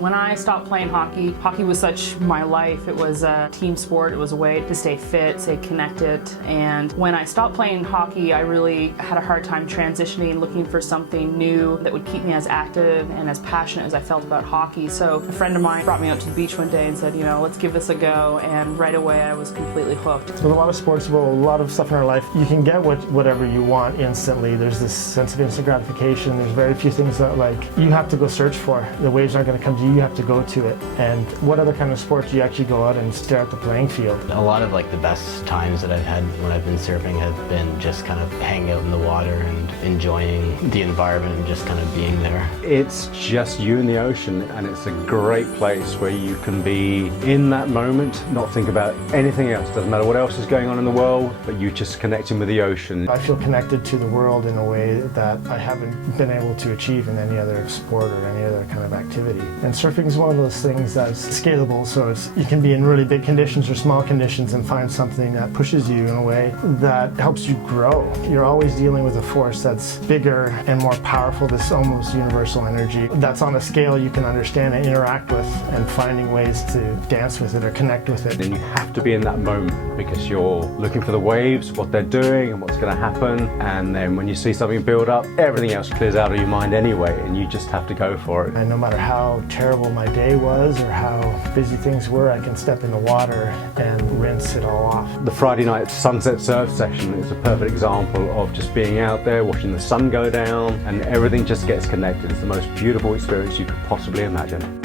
When I stopped playing hockey, hockey was such my life. It was a team sport. It was a way to stay fit, stay connected. And when I stopped playing hockey, I really had a hard time transitioning, looking for something new that would keep me as active and as passionate as I felt about hockey. So a friend of mine brought me out to the beach one day and said, you know, let's give this a go. And right away I was completely hooked. With a lot of sports, well, a lot of stuff in our life, you can get whatever you want instantly. There's this sense of instant gratification. There's very few things that you have to go search for. The waves aren't going to come to you. You have to go to it. And what other kind of sport do you actually go out and stare at the playing field? A lot of the best times that I've had when I've been surfing have been just kind of hanging out in the water and enjoying the environment and just kind of being there. It's just you and the ocean, and it's a great place where you can be in that moment, not think about anything else. Doesn't matter what else is going on in the world, but you just connecting with the ocean. I feel connected to the world in a way that I haven't been able to achieve in any other sport or any other kind of activity. And surfing is one of those things that's scalable, so you can be in really big conditions or small conditions and find something that pushes you in a way that helps you grow. You're always dealing with a force that's bigger and more powerful, this almost universal energy that's on a scale you can understand and interact with, and finding ways to dance with it or connect with it. And you have to be in that moment because you're looking for the waves, what they're doing and what's going to happen, and then when you see something build up, everything else clears out of your mind anyway, and you just have to go for it. And no matter how terrible my day was or how busy things were, I can step in the water and rinse it all off. The Friday night sunset surf session is a perfect example of just being out there, watching the sun go down, and everything just gets connected. It's the most beautiful experience you could possibly imagine.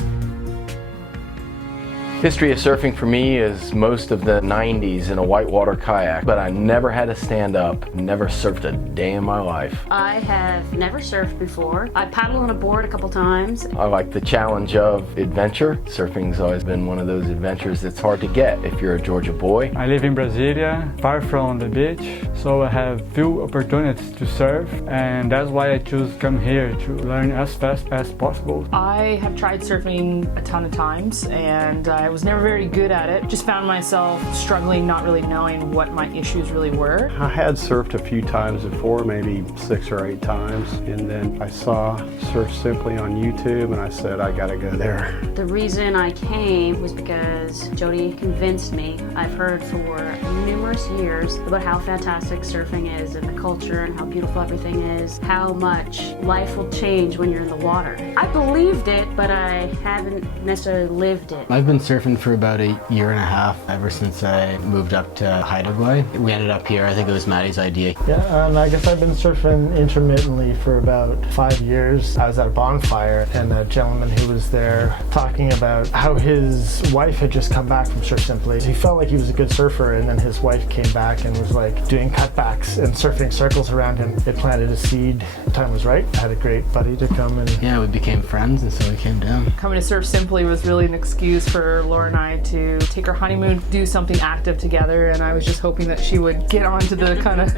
History of surfing for me is most of the 90s in a whitewater kayak, but I never had to stand up, never surfed a day in my life. I have never surfed before. I paddled on a board a couple times. I like the challenge of adventure. Surfing's always been one of those adventures that's hard to get if you're a Georgia boy. I live in Brasilia, far from the beach, so I have few opportunities to surf, and that's why I choose to come here to learn as fast as possible. I have tried surfing a ton of times, and I was never very good at it. Just found myself struggling, not really knowing what my issues really were. I had surfed a few times before, maybe 6 or 8 times, and then I saw Surf Simply on YouTube and I said, I gotta go there. The reason I came was because Jody convinced me. I've heard for numerous years about how fantastic surfing is and the culture and how beautiful everything is, how much life will change when you're in the water. I believed it, but I haven't necessarily lived it. I've been surfing for about a year and a half, ever since I moved up to Haida Gwaii. We ended up here, I think it was Maddie's idea. Yeah, and I guess I've been surfing intermittently for about 5 years. I was at a bonfire and a gentleman who was there talking about how his wife had just come back from Surf Simply. He felt like he was a good surfer, and then his wife came back and was doing cutbacks and surfing circles around him. It planted a seed. The time was right. I had a great buddy to come and... Yeah, we became friends, and so we came down. Coming to Surf Simply was really an excuse for Laura and I to take our honeymoon, do something active together, and I was just hoping that she would get onto the kind of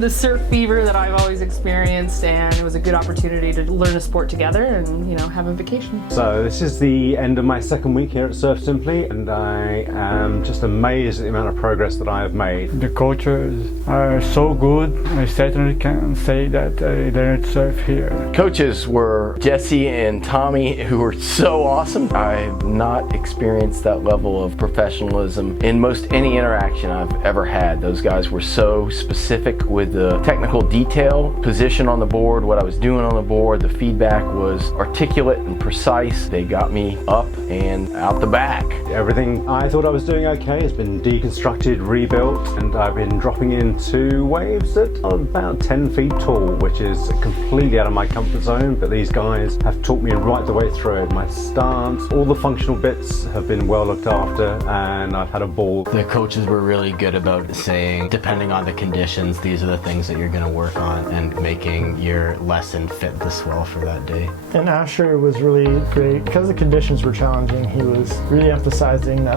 the surf fever that I've always experienced, and it was a good opportunity to learn a sport together and, you know, have a vacation. So this is the end of my second week here at Surf Simply, and I am just amazed at the amount of progress that I have made. The coaches are so good. I certainly can say that I learned surf here. Coaches were Jesse and Tommy, who were so awesome. I've not experienced that level of professionalism in most any interaction I've ever had. Those guys were so specific with the technical detail, position on the board, what I was doing on the board. The feedback was articulate and precise. They got me up and out the back. Everything I thought I was doing okay has been deconstructed, rebuilt, and I've been dropping into waves that are about 10 feet tall, which is completely out of my comfort zone, but these guys have taught me right the way through it. My stance, all the functional bits have been well looked after, and I've had a ball. The coaches were really good about saying, depending on the conditions, these are the things that you're going to work on, and making your lesson fit the swell for that day. And Asher was really great. Because the conditions were challenging, he was really emphasizing that,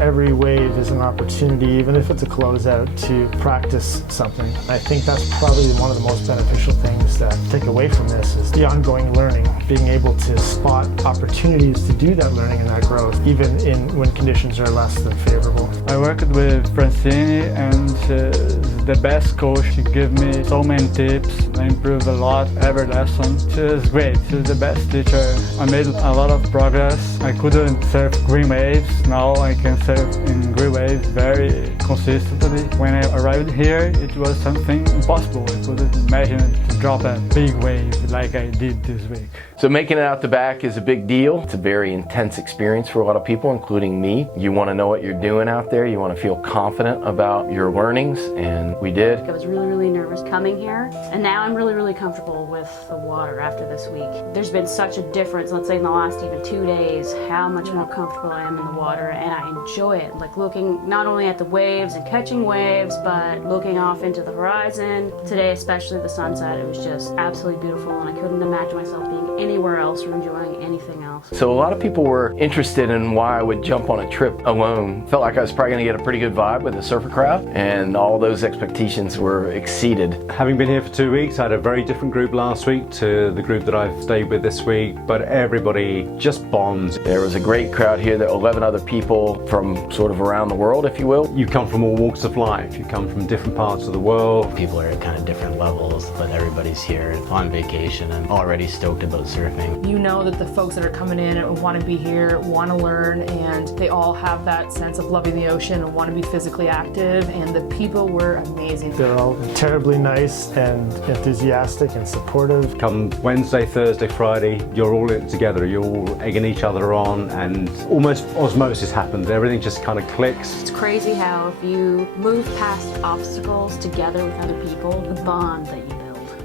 every wave is an opportunity, even if it's a closeout, to practice something. I think that's probably one of the most beneficial things that I take away from this is the ongoing learning, being able to spot opportunities to do that learning and that growth, even when conditions are less than favorable. I worked with Francine and she's the best coach. She gave me so many tips. I improved a lot every lesson. She was great. She was the best teacher. I made a lot of progress. I couldn't surf green waves. Now I can surf in green waves very consistently. When I arrived here, it was something impossible. I couldn't imagine to drop a big wave like I did this week. So making it out the back is a big deal. It's a very intense experience for a lot of people, including me. You want to know what you're doing out there. You want to feel confident about your learnings, and we did. I was really nervous coming here, and now I'm really comfortable with the water after this week. There's been such a difference, let's say in the last even 2 days, how much more comfortable I am in the water, and I enjoy it. Like looking not only at the waves and catching waves, but looking off into the horizon. Today, especially the sunset, it was just absolutely beautiful, and I couldn't imagine myself being anywhere else or enjoying anything else. So a lot of people were interested in why I would jump on a trip alone. Felt like I was probably going to get a pretty good vibe with the surfer crowd, and all those expectations were exceeded. Having been here for 2 weeks, I had a very different group last week to the group that I've stayed with this week, but everybody just bonds. There was a great crowd here. There were 11 other people from sort of around the world, if you will. You come from all walks of life. You come from different parts of the world. People are at kind of different levels, but everybody's here on vacation and already stoked about surfing. You know that the folks that are coming in and want to be here, want to learn, and they all have that sense of loving the ocean and want to be physically active, and the people were amazing. They're all terribly nice and enthusiastic and supportive. Come Wednesday, Thursday, Friday, you're all in it together. You're all egging each other on, and almost osmosis happens. Everything just kind of clicks. It's crazy how if you move past obstacles together with other people, the bond that you build.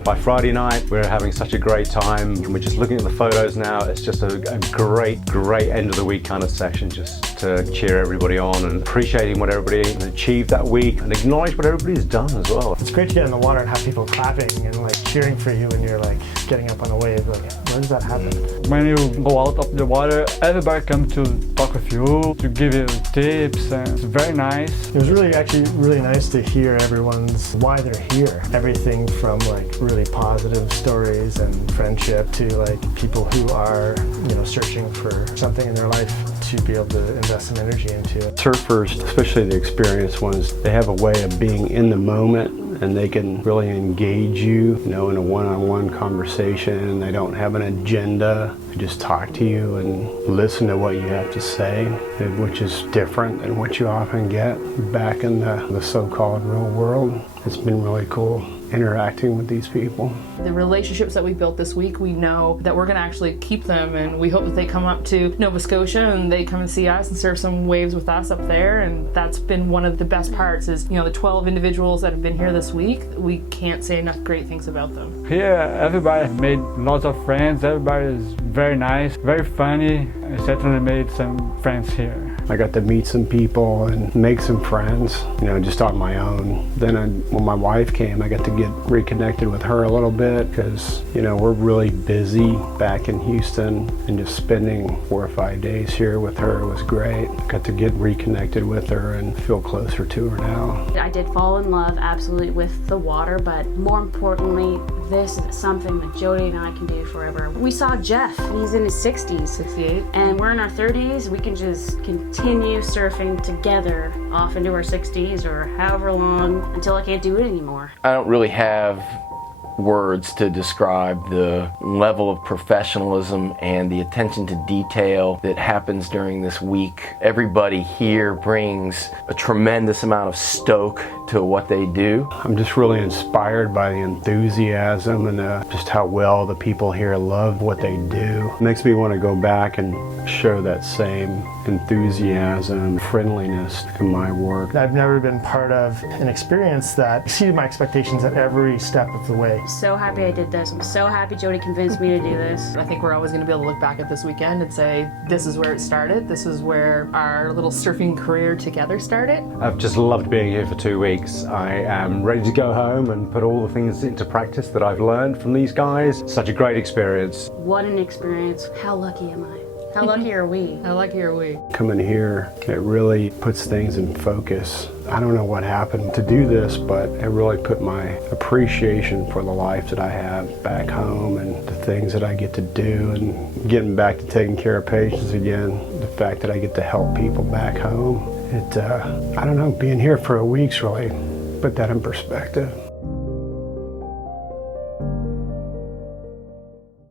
By Friday night, we're having such a great time. We're just looking at the photos now. It's just a great end of the week kind of session, just to cheer everybody on and appreciating what everybody achieved that week and acknowledge what everybody's done as well. It's great to get in the water and have people clapping and like cheering for you when you're like getting up on a wave. Like, where does that happen? When you go out of the water, everybody comes to talk with you, to give you tips, and it's very nice. It was actually really nice to hear everyone's why they're here. Everything from like really positive stories and friendship to like people who are, searching for something in their life to be able to invest some energy into it. Surfers, especially the experienced ones, they have a way of being in the moment, and they can really engage you, in a one-on-one conversation, and they don't have an agenda. They just talk to you and listen to what you have to say, which is different than what you often get back in the so-called real world. It's been really cool interacting with these people. The relationships that we built this week, we know that we're going to actually keep them, and we hope that they come up to Nova Scotia and they come and see us and surf some waves with us up there. And that's been one of the best parts is, the 12 individuals that have been here this week, we can't say enough great things about them. Here, everybody made lots of friends. Everybody is very nice, very funny. I certainly made some friends here. I got to meet some people and make some friends, just on my own. Then when my wife came, I got to get reconnected with her a little bit because, we're really busy back in Houston, and just spending 4 or 5 days here with her was great. Got to get reconnected with her and feel closer to her now. I did fall in love absolutely with the water, but more importantly, this is something that Jody and I can do forever. We saw Jeff, he's in his 60s. 68. And we're in our 30s. We can just continue surfing together off into our 60s or however long until I can't do it anymore. I don't really have words to describe the level of professionalism and the attention to detail that happens during this week. Everybody here brings a tremendous amount of stoke to what they do. I'm just really inspired by the enthusiasm and just how well the people here love what they do. It makes me want to go back and show that same enthusiasm, friendliness in my work. I've never been part of an experience that exceeded my expectations at every step of the way. I'm so happy I did this. I'm so happy Jody convinced me to do this. I think we're always going to be able to look back at this weekend and say, this is where it started. This is where our little surfing career together started. I've just loved being here for 2 weeks. I am ready to go home and put all the things into practice that I've learned from these guys. Such a great experience. What an experience. How lucky am I? How lucky are we? How lucky are we? Coming here, it really puts things in focus. I don't know what happened to do this, but it really put my appreciation for the life that I have back home and the things that I get to do, and getting back to taking care of patients again. The fact that I get to help people back home. I don't know, being here for a week's really put that in perspective.